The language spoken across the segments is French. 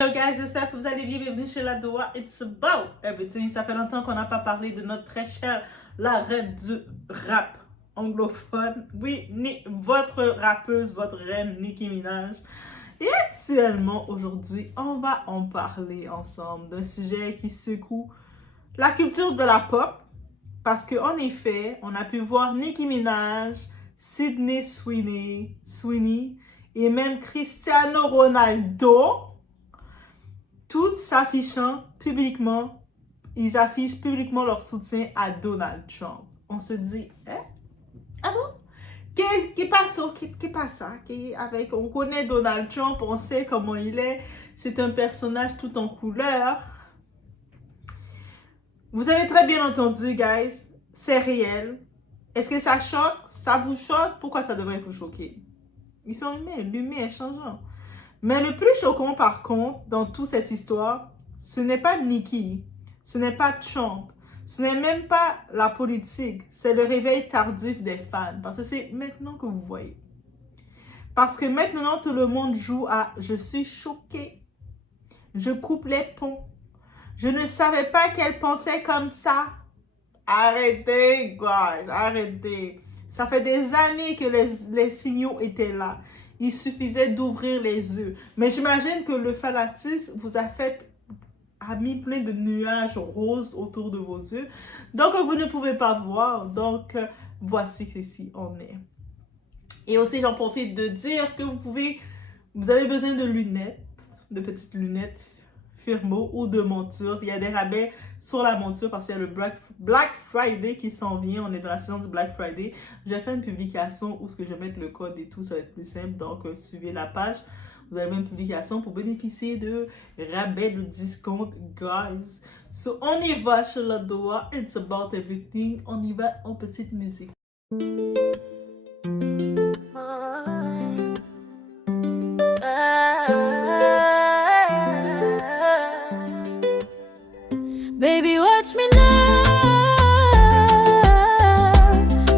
Hello guys, j'espère que vous allez bien. Bienvenue chez La Doa. It's about everything. Ça fait longtemps qu'on n'a pas parlé de notre très chère, la reine du rap anglophone. Oui, votre rappeuse, votre reine Nicki Minaj. Et actuellement, aujourd'hui, on va en parler ensemble d'un sujet qui secoue la culture de la pop. Parce qu'en effet, on a pu voir Nicki Minaj, Sydney Sweeney et même Cristiano Ronaldo toutes s'affichant publiquement, ils affichent publiquement leur soutien à Donald Trump. On se dit, hein? Ah bon? Qu'est-ce passe? On connaît Donald Trump, on sait comment il est. C'est un personnage tout en couleur. Vous avez très bien entendu, guys. C'est réel. Est-ce que ça choque? Ça vous choque? Pourquoi ça devrait vous choquer? Ils sont humains. L'humain est changeant. Mais le plus choquant, par contre, dans toute cette histoire, ce n'est pas Nicki, ce n'est pas Trump, ce n'est même pas la politique, c'est le réveil tardif des fans. Parce que c'est maintenant que vous voyez. Parce que maintenant, tout le monde joue à « je suis choqué, je coupe les ponts, je ne savais pas qu'elle pensait comme ça ». Arrêtez, guys, arrêtez. Ça fait des années que les signaux étaient là. Il suffisait d'ouvrir les yeux. Mais j'imagine que le fanatisme vous a mis plein de nuages roses autour de vos yeux. Donc, vous ne pouvez pas voir. Donc, voici ceci, on est. Et aussi, j'en profite de dire que vous avez besoin de lunettes, de petites lunettes Firmo ou de montures. Il y a des rabais sur la monture parce qu'il y a le Black Friday qui s'en vient. On est dans la saison du Black Friday. J'ai fait une publication où je vais mettre le code et tout, ça va être plus simple. Donc, suivez la page. Vous avez une publication pour bénéficier de rabais, de discount, guys. So, on y va chez La Doa. It's about everything. On y va en petite musique. Baby, watch me now.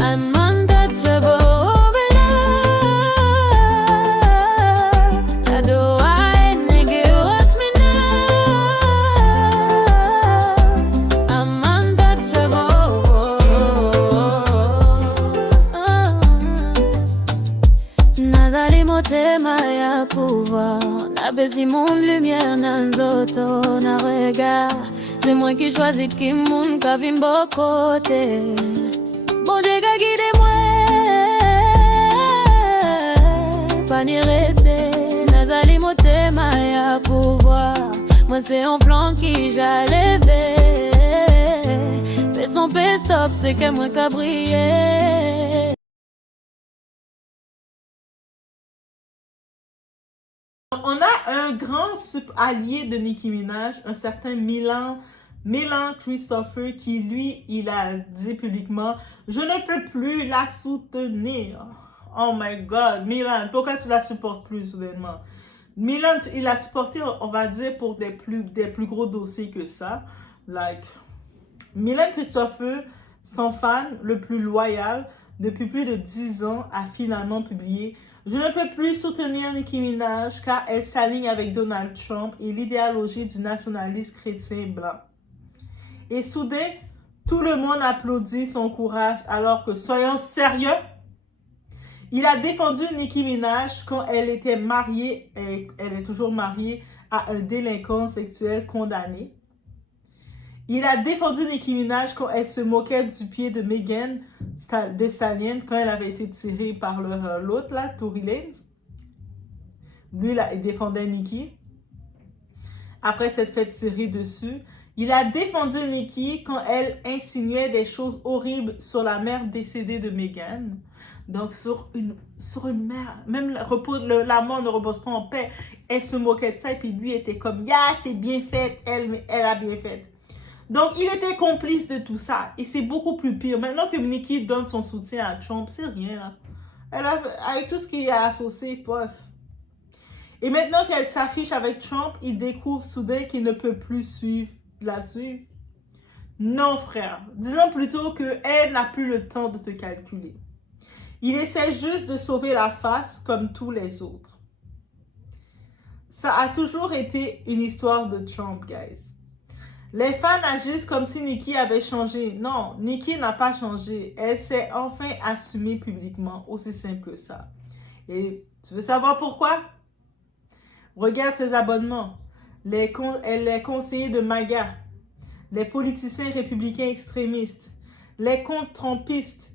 I'm untouchable. I do I, nigga, watch me now. I'm untouchable. Nazali motema ya pouvoir. Na besi monde lumière nanzoto na regard. C'est moi qui choisis qui moun ka vin bo côté. Bon Dieu ka guide moi. Pas ni rete, nazali motema ya pouvoir. Moi c'est un flanc qui j'allais lever. Fais son stop, c'est que moi ka briller. On a un grand allié de Nicki Minaj, un certain Milan Christopher, qui lui, il a dit publiquement « Je ne peux plus la soutenir ». Oh my God, Milan, pourquoi tu la supportes plus soudainement? Milan, il l'a supporté, on va dire, pour des plus gros dossiers que ça. Like, Milan Christopher, son fan le plus loyal, depuis plus de 10 ans, a finalement publié « Je ne peux plus soutenir Nicki Minaj car elle s'aligne avec Donald Trump et l'idéologie du nationalisme chrétien blanc. » Et soudain, tout le monde applaudit son courage alors que, soyons sérieux, il a défendu Nicki Minaj quand elle était mariée, et elle est toujours mariée, à un délinquant sexuel condamné. Il a défendu Nicki Minaj quand elle se moquait du pied de Megan Thee Stallion quand elle avait été tirée par l'autre, là, Tory Lanez. Lui, là, il défendait Nicki. Après s'être fait tirer dessus. Il a défendu Nicki quand elle insinuait des choses horribles sur la mère décédée de Megan. Donc, sur une mère, même la mort ne repose pas en paix. Elle se moquait de ça et puis lui était comme, yeah, c'est bien fait, elle a bien fait. Donc, il était complice de tout ça. Et c'est beaucoup plus pire. Maintenant que Nicki donne son soutien à Trump, c'est rien. Avec tout ce qui est associé, pof. Et maintenant qu'elle s'affiche avec Trump, il découvre soudain qu'il ne peut plus la suivre. Non, frère. Disons plutôt qu'elle n'a plus le temps de te calculer. Il essaie juste de sauver la face comme tous les autres. ça a toujours été une histoire de Trump, guys. Les fans agissent comme si Nicki avait changé. Non, Nicki n'a pas changé. Elle s'est enfin assumée publiquement, aussi simple que ça. Et tu veux savoir pourquoi? Regarde ses abonnements. Elle est conseillère de MAGA, les politiciens républicains extrémistes, les comptes trumpistes,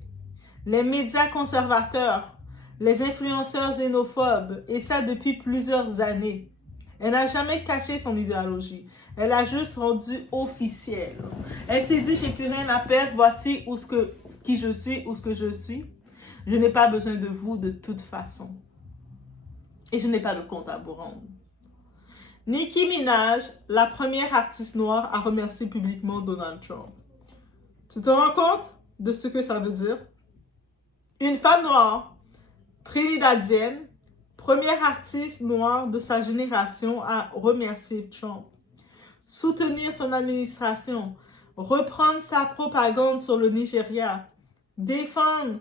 les médias conservateurs, les influenceurs xénophobes, et ça depuis plusieurs années. Elle n'a jamais caché son idéologie. Elle a juste rendu officielle. Elle s'est dit, j'ai plus rien à perdre, voici qui je suis, où ce que je suis. Je n'ai pas besoin de vous de toute façon. Et je n'ai pas de compte à vous rendre. Nicki Minaj, la première artiste noire à remercier publiquement Donald Trump. Tu te rends compte de ce que ça veut dire? Une femme noire, trinidadienne, première artiste noire de sa génération à remercier Trump. Soutenir son administration, reprendre sa propagande sur le Nigeria, défendre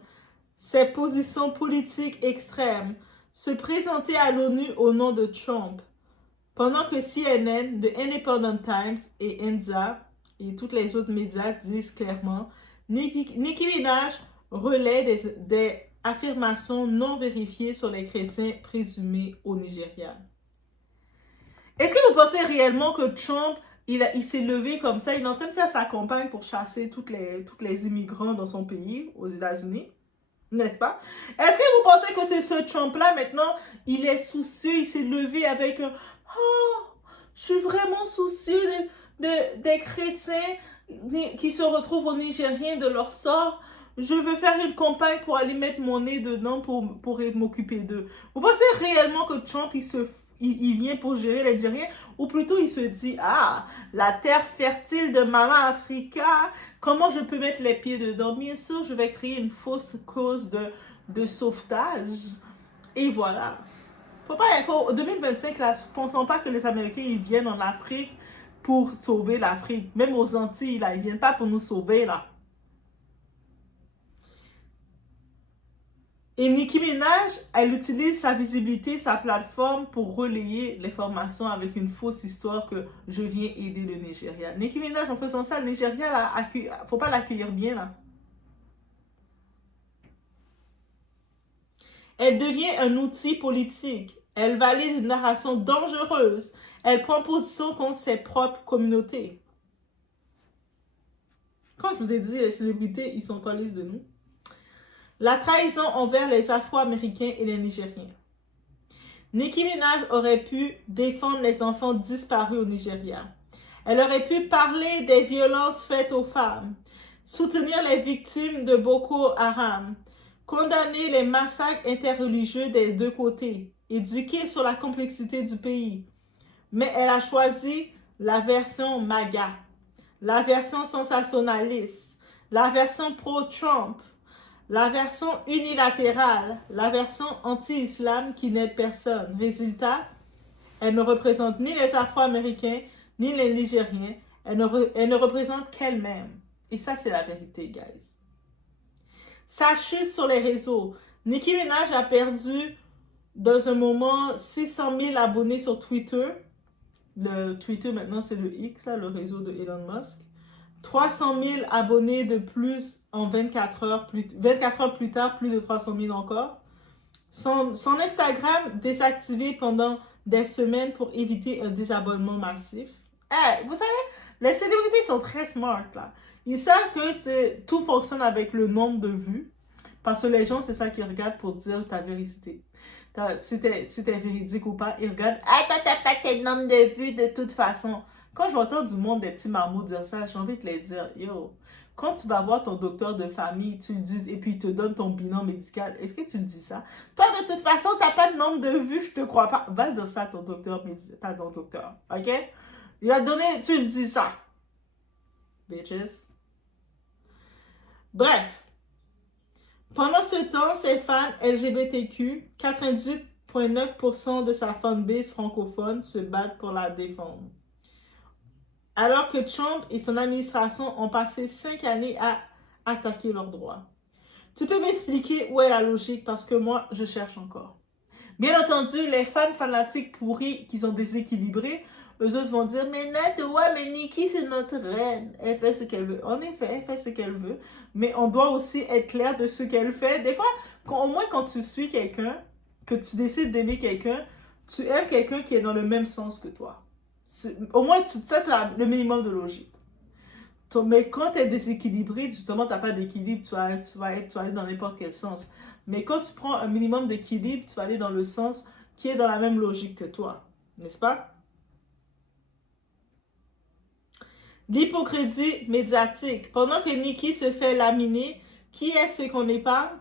ses positions politiques extrêmes, se présenter à l'ONU au nom de Trump. Pendant que CNN, The Independent Times et NZA et tous les autres médias disent clairement, Nicki Minaj relaie des affirmations non vérifiées sur les chrétiens présumés au Nigeria. Est-ce que vous pensez réellement que Trump, il s'est levé comme ça, il est en train de faire sa campagne pour chasser toutes les immigrants dans son pays, aux États-Unis? N'est-ce pas? Est-ce que vous pensez que c'est ce Trump-là, maintenant, il est soucieux, il s'est levé avec un « Oh, je suis vraiment soucieux des chrétiens qui se retrouvent au Nigérien, de leur sort. Je veux faire une campagne pour aller mettre mon nez dedans pour m'occuper d'eux. » Vous pensez réellement que Trump, il vient pour gérer les Nigériens? Ou plutôt, il se dit « Ah, la terre fertile de Maman Africa, comment je peux mettre les pieds dedans? Bien sûr, je vais créer une fausse cause de sauvetage. » Et voilà. 2025, là, ne pensons pas que les Américains ils viennent en Afrique pour sauver l'Afrique. Même aux Antilles, là, ils ne viennent pas pour nous sauver, là. Et Nicki Minaj, elle utilise sa visibilité, sa plateforme pour relayer l'information avec une fausse histoire que je viens aider le Nigeria. Nicki Minaj, en faisant ça, le Nigeria, là, faut pas l'accueillir bien, là. Elle devient un outil politique. Elle valide une narration dangereuse. Elle prend position contre ses propres communautés. Quand je vous ai dit, les célébrités, ils sont colistes de nous. La trahison envers les Afro-Américains et les Nigériens. Nicki Minaj aurait pu défendre les enfants disparus au Nigeria. Elle aurait pu parler des violences faites aux femmes, soutenir les victimes de Boko Haram, condamner les massacres interreligieux des deux côtés, éduquer sur la complexité du pays. Mais elle a choisi la version MAGA, la version sensationnaliste, la version pro-Trump, la version unilatérale, la version anti-islam qui n'aide personne. Résultat, elle ne représente ni les Afro-Américains, ni les Nigériens. Elle ne représente qu'elle-même. Et ça, c'est la vérité, guys. Sa chute sur les réseaux. Nicki Minaj a perdu, dans un moment, 600 000 abonnés sur Twitter. Le Twitter, maintenant, c'est le X, là, le réseau de Elon Musk. 300 000 abonnés de plus en 24 heures. 24 heures plus tard, plus de 300 000 encore. Son Instagram désactivé pendant des semaines pour éviter un désabonnement massif. Hey, vous savez, les célébrités sont très smart, là. Ils savent que tout fonctionne avec le nombre de vues. Parce que les gens, c'est ça qu'ils regardent pour dire ta vérité. Si t'es véridique ou pas, ils regardent. Ah, toi, t'as pas tel nombre de vues de toute façon. Quand j'entends du monde, des petits marmots dire ça, j'ai envie de les dire. Yo, quand tu vas voir ton docteur de famille, tu le dis, et puis il te donne ton bilan médical, est-ce que tu le dis ça? Toi, de toute façon, t'as pas de nombre de vues, je te crois pas. Va le dire ça à ton docteur médical, ton docteur. OK? Il va te donner, tu le dis ça. Bitches. Bref. Pendant ce temps, ses fans LGBTQ, 98,9% de sa fanbase francophone se battent pour la défendre. Alors que Trump et son administration ont passé 5 années à attaquer leurs droits. Tu peux m'expliquer où est la logique parce que moi, je cherche encore. Bien entendu, les fans fanatiques pourris qui sont déséquilibrés, eux autres vont dire, mais Nat, ouais, mais Nikki, c'est notre reine. Elle fait ce qu'elle veut. En effet, elle fait ce qu'elle veut. Mais on doit aussi être clair de ce qu'elle fait. Des fois, au moins quand tu suis quelqu'un, que tu décides d'aimer quelqu'un, tu aimes quelqu'un qui est dans le même sens que toi. Au moins, ça, c'est le minimum de logique. Mais quand tu es déséquilibré, justement, tu n'as pas d'équilibre, tu vas aller dans n'importe quel sens. Mais quand tu prends un minimum d'équilibre, tu vas aller dans le sens qui est dans la même logique que toi. N'est-ce pas? L'hypocrisie médiatique. Pendant que Nikki se fait laminer, qui est-ce qu'on épargne?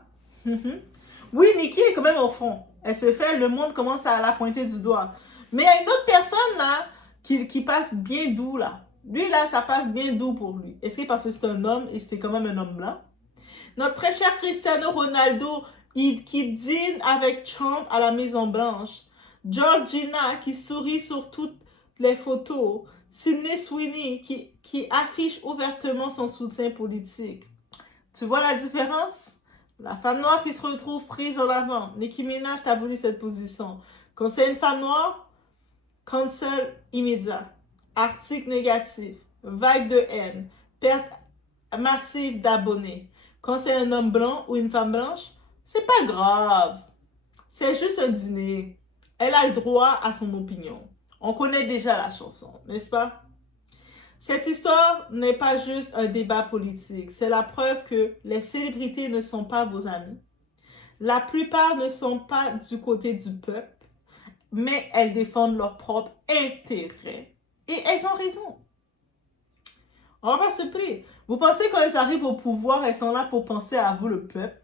Oui, Nikki est quand même au fond. Elle se fait, le monde commence à la pointer du doigt. Mais il y a une autre personne là qui passe bien doux là. Lui là, ça passe bien doux pour lui. Est-ce que parce que c'est un homme et c'était quand même un homme blanc? Notre très cher Cristiano Ronaldo qui dîne avec Trump à la Maison Blanche. Georgina qui sourit sur toutes les photos. Sydney Sweeney qui affiche ouvertement son soutien politique. Tu vois la différence? La femme noire qui se retrouve prise en avant. Nicki Minaj t'a voulu cette position. Quand c'est une femme noire, cancel immédiat. Article négatif. Vague de haine. Perte massive d'abonnés. Quand c'est un homme blanc ou une femme blanche, c'est pas grave. C'est juste un dîner. Elle a le droit à son opinion. On connaît déjà la chanson, n'est-ce pas? Cette histoire n'est pas juste un débat politique. C'est la preuve que les célébrités ne sont pas vos amis. La plupart ne sont pas du côté du peuple, mais elles défendent leurs propres intérêts. Et elles ont raison. On va pas se prier. Vous pensez quand elles arrivent au pouvoir, elles sont là pour penser à vous, le peuple?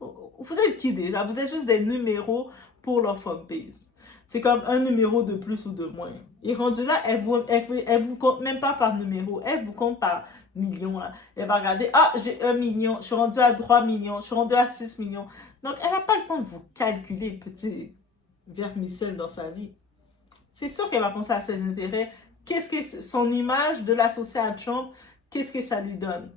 Vous êtes qui déjà? Vous êtes juste des numéros pour leur fanbase. C'est comme un numéro de plus ou de moins. Et rendu là, elle vous compte même pas par numéro. Elle vous compte par millions. Là. Elle va regarder, ah, j'ai 1 million, je suis rendu à 3 millions, je suis rendu à 6 millions. Donc, elle n'a pas le temps de vous calculer, petit vermicelle dans sa vie. C'est sûr qu'elle va penser à ses intérêts. Qu'est-ce que son image de l'associer à Trump, qu'est-ce que ça lui donne?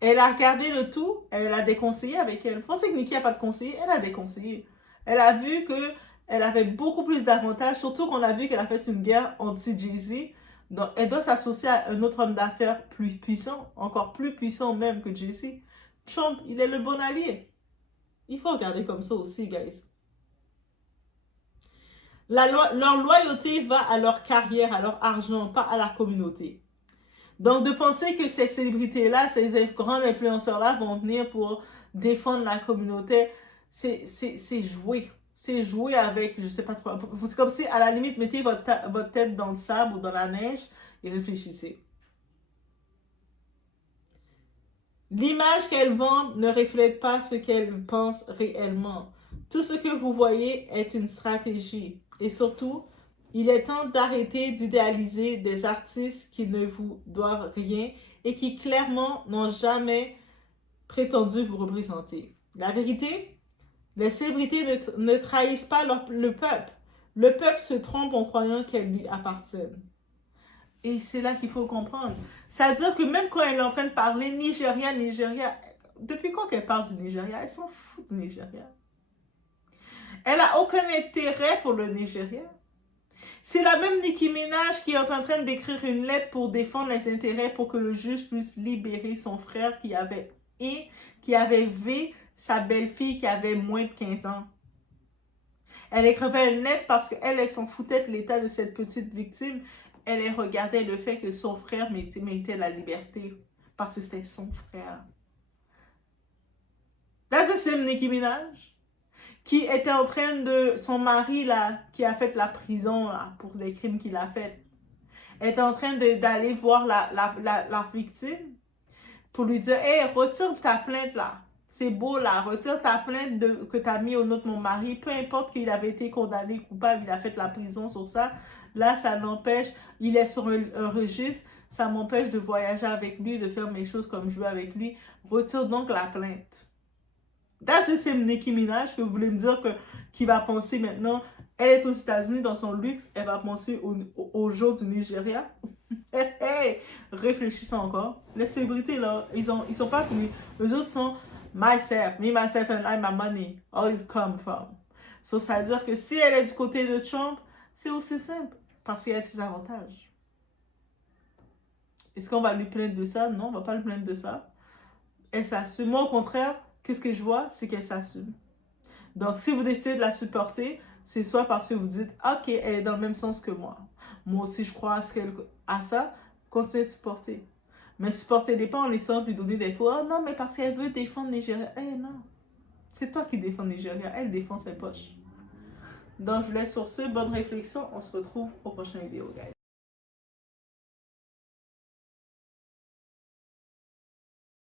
Elle a regardé le tout, elle a des conseillers avec elle. Vous pensez que Nikki n'a pas de conseillers? Elle a des conseillers. Elle a vu qu'elle avait beaucoup plus d'avantages, surtout qu'on a vu qu'elle a fait une guerre anti-Jay-Z. Donc, elle doit s'associer à un autre homme d'affaires plus puissant, encore plus puissant même que Jay-Z. Trump, il est le bon allié. Il faut regarder comme ça aussi, guys. Leur loyauté va à leur carrière, à leur argent, pas à la communauté. Donc, de penser que ces célébrités-là, ces grands influenceurs-là vont venir pour défendre la communauté, c'est jouer. C'est jouer avec, je sais pas trop. C'est comme si, à la limite, mettez votre tête dans le sable ou dans la neige et réfléchissez. L'image qu'elles vendent ne reflète pas ce qu'elles pensent réellement. Tout ce que vous voyez est une stratégie. Et surtout, il est temps d'arrêter d'idéaliser des artistes qui ne vous doivent rien et qui clairement n'ont jamais prétendu vous représenter. La vérité, les célébrités ne trahissent pas le peuple. Le peuple se trompe en croyant qu'elles lui appartiennent. Et c'est là qu'il faut comprendre. C'est-à-dire que même quand elle est en train de parler Nigeria, depuis quand qu'elle parle du Nigeria, elle s'en fout du Nigeria. Elle n'a aucun intérêt pour le Nigeria. C'est la même Nicki Minaj qui est en train d'écrire une lettre pour défendre les intérêts pour que le juge puisse libérer son frère qui avait vu sa belle-fille qui avait moins de 15 ans. Elle écrivait une lettre parce qu'elle s'en foutait de l'état de cette petite victime. Elle regardait le fait que son frère méritait la liberté parce que c'était son frère. That's the same Nicki Minaj qui était en train de... Son mari, là, qui a fait la prison là, pour les crimes qu'il a fait, était en train d'aller voir la victime pour lui dire « Hey, retire ta plainte, là. C'est beau, là. Retire ta plainte que tu as mis au nom de mon mari. Peu importe qu'il avait été condamné coupable, il a fait la prison sur ça. Là, ça l'empêche. Il est sur un registre. Ça m'empêche de voyager avec lui, de faire mes choses comme je veux avec lui. Retire donc la plainte. » That's the same Nicki Minaj que vous voulez me dire qui va penser maintenant, elle est aux États-Unis dans son luxe, elle va penser au jour du Nigeria. Hey, réfléchissons encore. Les célébrités là, ils sont pas comme eux autres sont myself, me, myself and I, my money, always come from. So, ça veut dire que si elle est du côté de Trump, c'est aussi simple, parce qu'il y a ses avantages. Est-ce qu'on va lui plaindre de ça? Non, on va pas lui plaindre de ça. Elle s'assume. Moi, au contraire, qu'est-ce que je vois? C'est qu'elle s'assume. Donc, si vous décidez de la supporter, c'est soit parce que vous dites, OK, elle est dans le même sens que moi. Moi aussi, je crois à ça. Continuez de supporter. Mais supportez-les pas en laissant lui donner des fois. Oh non, mais parce qu'elle veut défendre Nigeria. Eh non. C'est toi qui défends Nigeria. Elle défend ses poches. Donc, je vous laisse sur ce. Bonne réflexion. On se retrouve au prochain vidéo, guys.